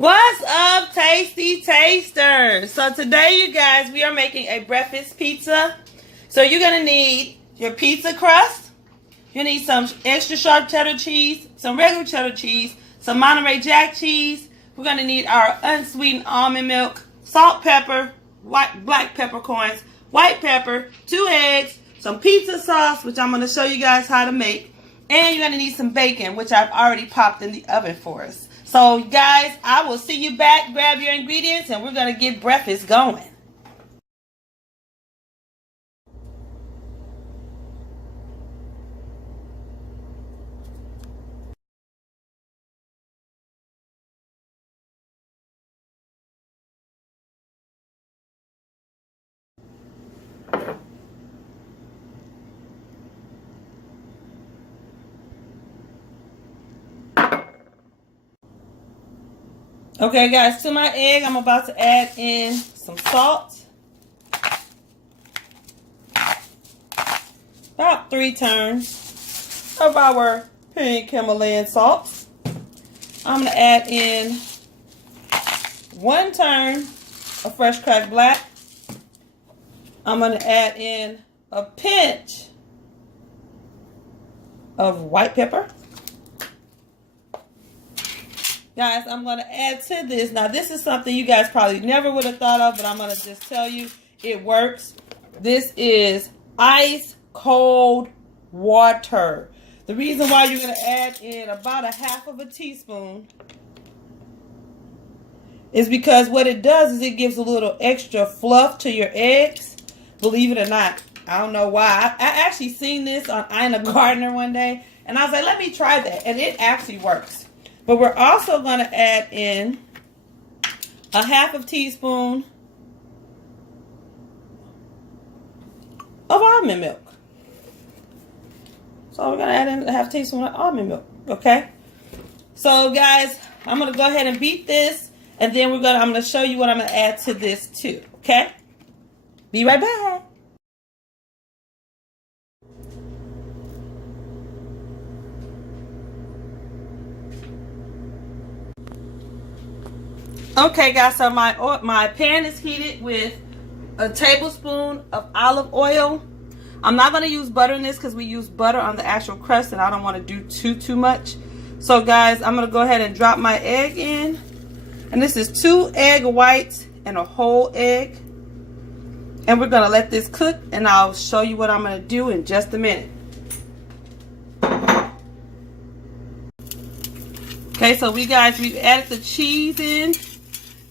What's up, Tey-stee Teysters? So today, you guys, we are making a breakfast pizza. So you're going to need your pizza crust. You need some extra sharp cheddar cheese, some regular cheddar cheese, some Monterey Jack cheese. We're going to need our unsweetened almond milk, salt, pepper, black peppercorns, white pepper, 2 eggs, some pizza sauce, which I'm going to show you guys how to make. And you're going to need some bacon, which I've already popped in the oven for us. So, guys, I will see you back. Grab your ingredients, and we're going to get breakfast going. Okay, guys, to my egg, I'm about to add in some salt. About 3 turns of our pink Himalayan salt. I'm going to add in 1 turn of fresh cracked black. I'm going to add in a pinch of white pepper. Guys, I'm going to add to this. Now, this is something you guys probably never would have thought of, but I'm going to just tell you it works. This is ice cold water. The reason why you're going to add in about 1/2 teaspoon is because what it does is it gives a little extra fluff to your eggs. Believe it or not. I don't know why. I actually seen this on Ina Gardner one day, and I was like, let me try that. And it actually works. But we're also going to add in 1/2 teaspoon of almond milk. So we're going to add in 1/2 teaspoon of almond milk. Okay. So guys, I'm going to go ahead and beat this, and then I'm going to show you what I'm going to add to this too. Okay. Be right back. Okay, guys, so my pan is heated with a tablespoon of olive oil. I'm not going to use butter in this because we use butter on the actual crust, and I don't want to do too much. So, guys, I'm going to go ahead and drop my egg in. And this is 2 egg whites and a whole egg. And we're going to let this cook, and I'll show you what I'm going to do in just a minute. Okay, so we've added the cheese in.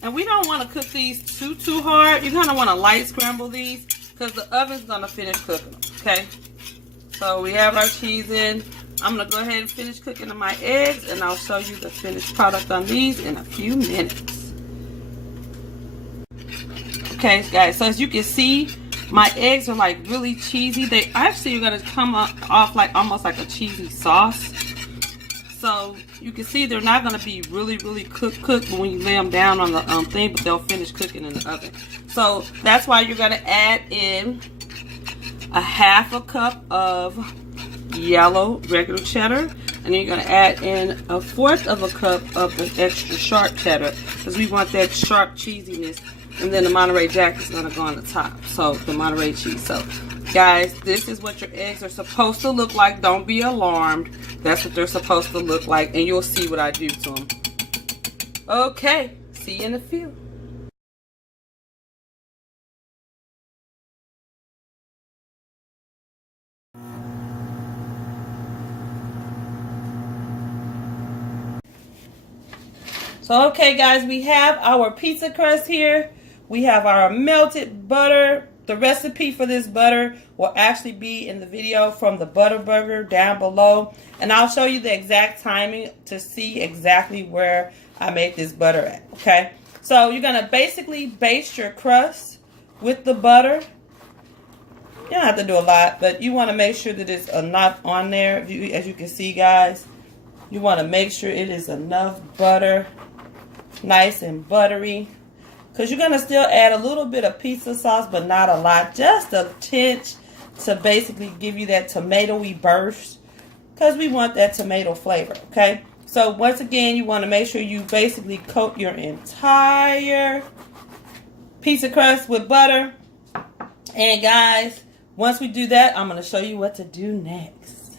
And we don't want to cook these too hard. You kind of want to light scramble these because the oven's going to finish cooking them, okay? So we have our cheese in. I'm going to go ahead and finish cooking my eggs, and I'll show you the finished product on these in a few minutes. Okay, guys, so as you can see, my eggs are like really cheesy. They actually are going to come off like almost like a cheesy sauce. So you can see they're not going to be really cooked when you lay them down on the thing, but they'll finish cooking in the oven. So that's why you're going to add in 1/2 cup of yellow regular cheddar, and then you're going to add in 1/4 cup of the extra sharp cheddar because we want that sharp cheesiness, and then the Monterey Jack is going to go on the top. So the Monterey cheese. So guys, this is what your eggs are supposed to look like. Don't be alarmed. That's what they're supposed to look like, and you'll see what I do to them. Okay, see you in a few. So, okay, guys, we have our pizza crust here. We have our melted butter. The recipe for this butter will actually be in the video from the Butter Burger down below. And I'll show you the exact timing to see exactly where I made this butter at, okay? So you're going to basically baste your crust with the butter. You don't have to do a lot, but you want to make sure that it's enough on there. As you can see, guys, you want to make sure it is enough butter, nice and buttery. Because you're going to still add a little bit of pizza sauce, but not a lot. Just a tinge to basically give you that tomatoey burst. Because we want that tomato flavor, okay? So once again, you want to make sure you basically coat your entire pizza crust with butter. And guys, once we do that, I'm going to show you what to do next.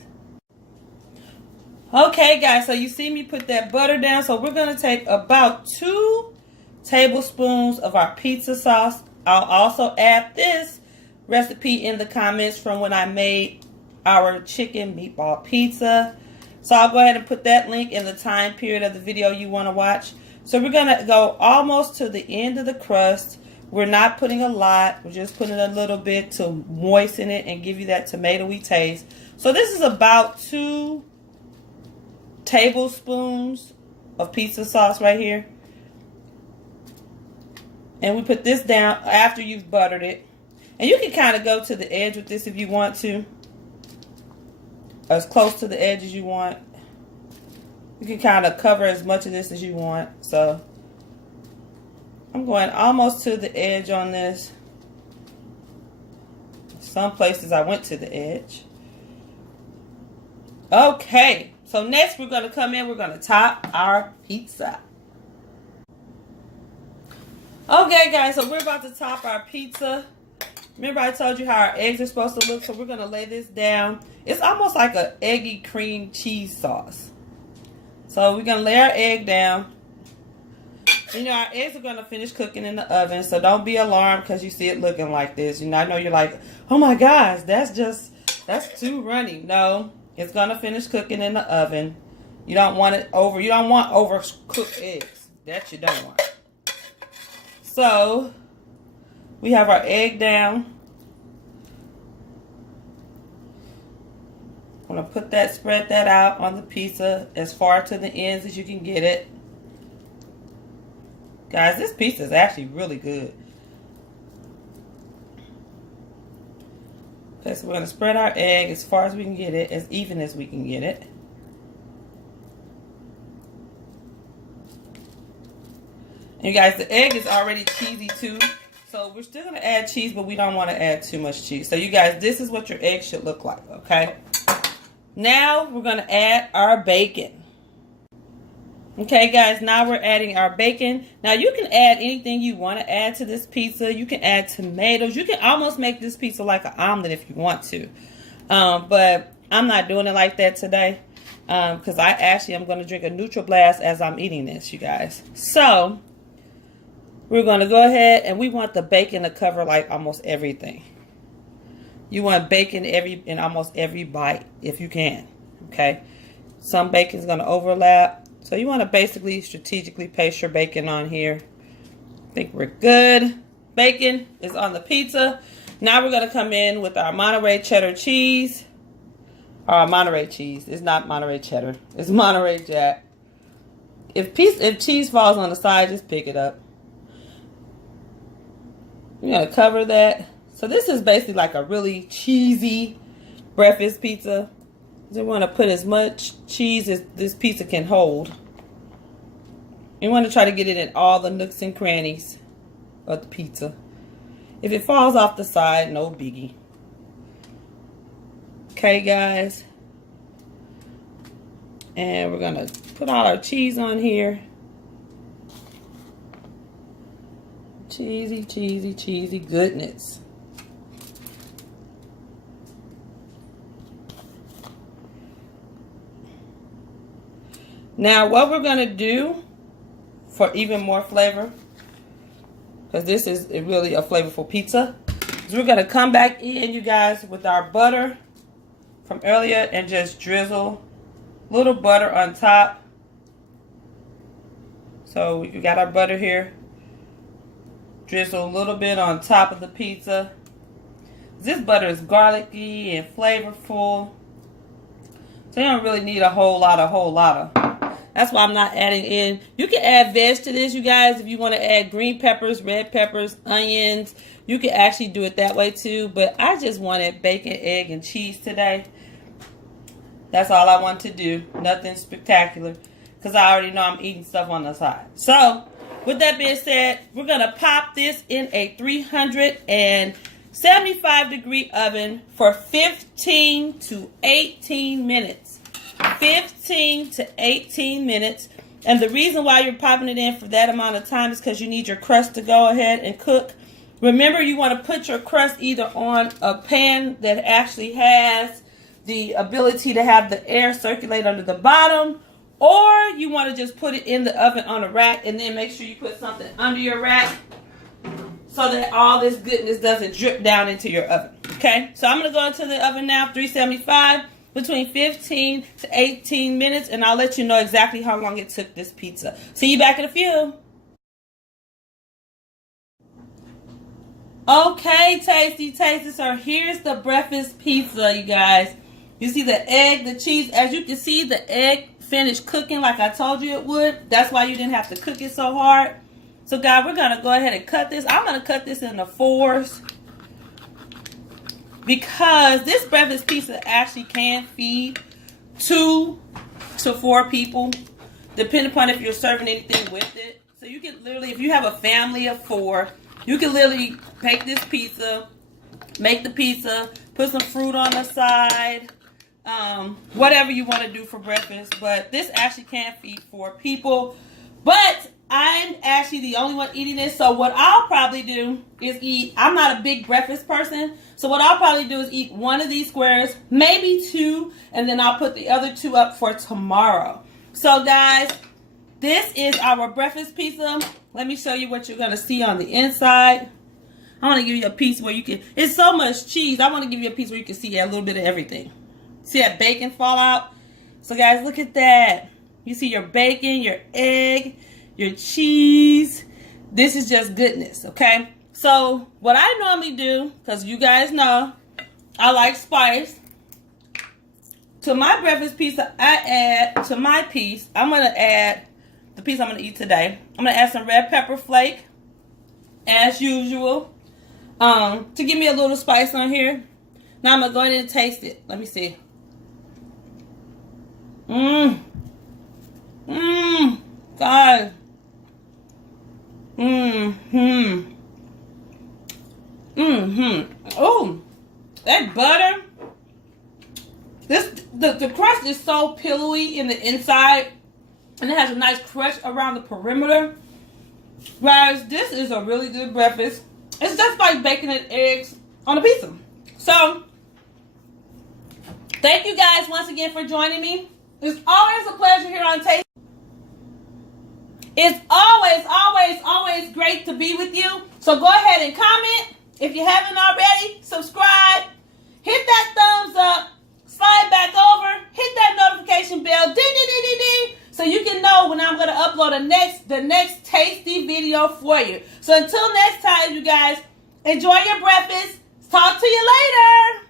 Okay guys, so you see me put that butter down. So we're going to take about 2 tablespoons of our pizza sauce. I'll also add this recipe in the comments from when I made our chicken meatball pizza. So I'll go ahead and put that link in the time period of the video you want to watch. So we're going to go almost to the end of the crust. We're not putting a lot. We're just putting a little bit to moisten it and give you that tomatoey taste. So this is about 2 tablespoons of pizza sauce right here. And we put this down after you've buttered it. And you can kind of go to the edge with this if you want to. As close to the edge as you want. You can kind of cover as much of this as you want. So I'm going almost to the edge on this. Some places I went to the edge. Okay. So next we're going to come in. We're going to top our pizza. Okay guys, so we're about to top our pizza. Remember I told you how our eggs are supposed to look, so we're going to lay this down. It's almost like an eggy cream cheese sauce. So we're going to lay our egg down. You know, our eggs are going to finish cooking in the oven, so don't be alarmed because you see it looking like this. You know, I know you're like, oh my gosh, that's too runny. No, it's going to finish cooking in the oven. You don't want overcooked eggs. That you don't want. So, we have our egg down. I'm going to spread that out on the pizza as far to the ends as you can get it. Guys, this pizza is actually really good. Okay, so we're going to spread our egg as far as we can get it, as even as we can get it. And you guys, the egg is already cheesy too. So we're still going to add cheese, but we don't want to add too much cheese. So you guys, this is what your egg should look like, okay? Now we're going to add our bacon. Okay, guys, now we're adding our bacon. Now you can add anything you want to add to this pizza. You can add tomatoes. You can almost make this pizza like an omelet if you want to. But I'm not doing it like that today. Because I actually am going to drink a NutriBlast as I'm eating this, you guys. So we're going to go ahead and we want the bacon to cover like almost everything. You want bacon in almost every bite if you can. Okay. Some bacon is going to overlap. So you want to basically strategically place your bacon on here. I think we're good. Bacon is on the pizza. Now we're going to come in with our Monterey cheddar cheese. Or Monterey cheese. It's not Monterey cheddar. It's Monterey Jack. If cheese falls on the side, just pick it up. We're going to cover that. So this is basically like a really cheesy breakfast pizza. You want to put as much cheese as this pizza can hold. You want to try to get it in all the nooks and crannies of the pizza. If it falls off the side, no biggie. Okay, guys. And we're going to put all our cheese on here. Cheesy, cheesy, cheesy goodness. Now, what we're going to do for even more flavor, because this is really a flavorful pizza, is we're going to come back in, you guys, with our butter from earlier and just drizzle a little butter on top. So we got our butter here. Drizzle a little bit on top of the pizza. This butter is garlicky and flavorful. So you don't really need a whole lot of. That's why I'm not adding in. You can add veg to this, you guys. If you want to add green peppers, red peppers, onions, you can actually do it that way too. But I just wanted bacon, egg, and cheese today. That's all I want to do. Nothing spectacular. Because I already know I'm eating stuff on the side. So, with that being said, we're going to pop this in a 375 degree oven for 15 to 18 minutes. 15 to 18 minutes. And the reason why you're popping it in for that amount of time is because you need your crust to go ahead and cook. Remember, you want to put your crust either on a pan that actually has the ability to have the air circulate under the bottom, or you want to just put it in the oven on a rack, and then make sure you put something under your rack so that all this goodness doesn't drip down into your oven. Okay, so I'm going to go into the oven now, 375, between 15 to 18 minutes, and I'll let you know exactly how long it took this pizza. See you back in a few. Okay, Tey-stee Teysters, so here's the breakfast pizza, you guys. You see the egg, the cheese. As you can see, the egg finished cooking like I told you it would. That's why you didn't have to cook it so hard. So, guys, we're going to go ahead and cut this. I'm going to cut this into 4s because this breakfast pizza actually can feed 2 to 4 people, depending upon if you're serving anything with it. So you can literally, if you have a family of 4, you can literally take this pizza, make the pizza, put some fruit on the side, whatever you want to do for breakfast. But this actually can feed 4 people. But I'm actually the only one eating this. So what I'll probably do is eat, I'm not a big breakfast person. So what I'll probably do is eat 1 of these squares, maybe 2, and then I'll put the other 2 up for tomorrow. So guys, this is our breakfast pizza. Let me show you what you're going to see on the inside. I want to give you a piece where you can, it's so much cheese. I want to give you a piece where you can see a little bit of everything. See that bacon fall out? So guys, look at that. You see your bacon, your egg, your cheese. This is just goodness, okay? So what I normally do, because you guys know I like spice, to my breakfast pizza, I add, to my piece, I'm going to add the piece I'm going to eat today. I'm going to add some red pepper flake, as usual, to give me a little spice on here. Now I'm going to go ahead and taste it. Let me see. God. Oh, that butter. The crust is so pillowy in the inside, and it has a nice crunch around the perimeter. Guys, this is a really good breakfast. It's just like bacon and eggs on a pizza. So, thank you guys once again for joining me. It's always a pleasure here on Tey-stee. It's always great to be with you. So go ahead and comment. If you haven't already, subscribe. Hit that thumbs up. Slide back over. Hit that notification bell. Ding, ding, ding, ding, ding. So you can know when I'm going to upload the next Tey-stee video for you. So until next time, you guys, enjoy your breakfast. Talk to you later.